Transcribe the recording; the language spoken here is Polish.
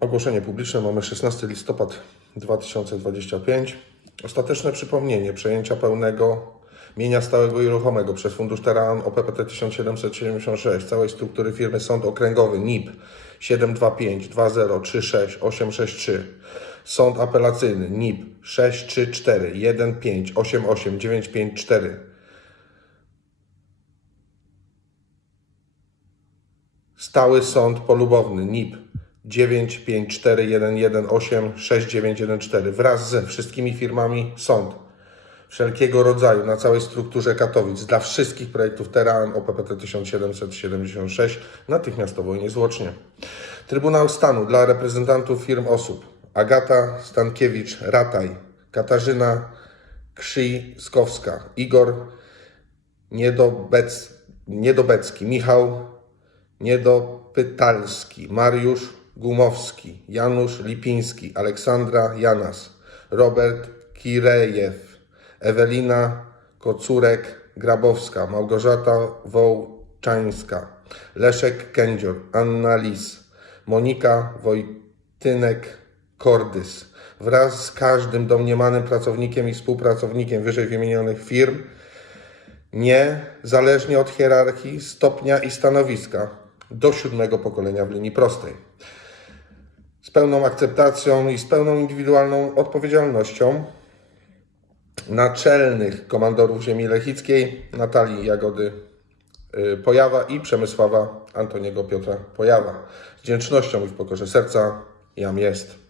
Ogłoszenie publiczne mamy 16 listopad 2025. Ostateczne przypomnienie przejęcia pełnego mienia stałego i ruchomego przez Fundusz Teran o PPT 1776 całej struktury firmy Sąd Okręgowy NIP 725 2036 863 Sąd Apelacyjny NIP 634 1588 954 Stały Sąd Polubowny NIP 95411869114 wraz ze wszystkimi firmami sąd wszelkiego rodzaju na całej strukturze Katowic dla wszystkich projektów Teran o PPT 1776 natychmiastowo i niezwłocznie. Trybunał Stanu dla reprezentantów firm osób Agata Stankiewicz-Rataj, Katarzyna Krzyjskowska, Igor Niedobec, Niedobecki, Michał Niedopytalski, Mariusz Gumowski, Janusz Lipiński, Aleksandra Janas, Robert Kirejew, Ewelina Kocurek-Grabowska, Małgorzata Wołczańska, Leszek Kędzior, Anna Lis, Monika Wojtynek-Kordys wraz z każdym domniemanym pracownikiem i współpracownikiem wyżej wymienionych firm niezależnie od hierarchii, stopnia i stanowiska, do siódmego pokolenia w linii prostej. Z pełną akceptacją i z pełną indywidualną odpowiedzialnością naczelnych komandorów ziemi lechickiej Natalii Jagody y, Pojawa i Przemysława Antoniego Piotra Pojawa. Z wdzięcznością i w pokorze serca jam jest.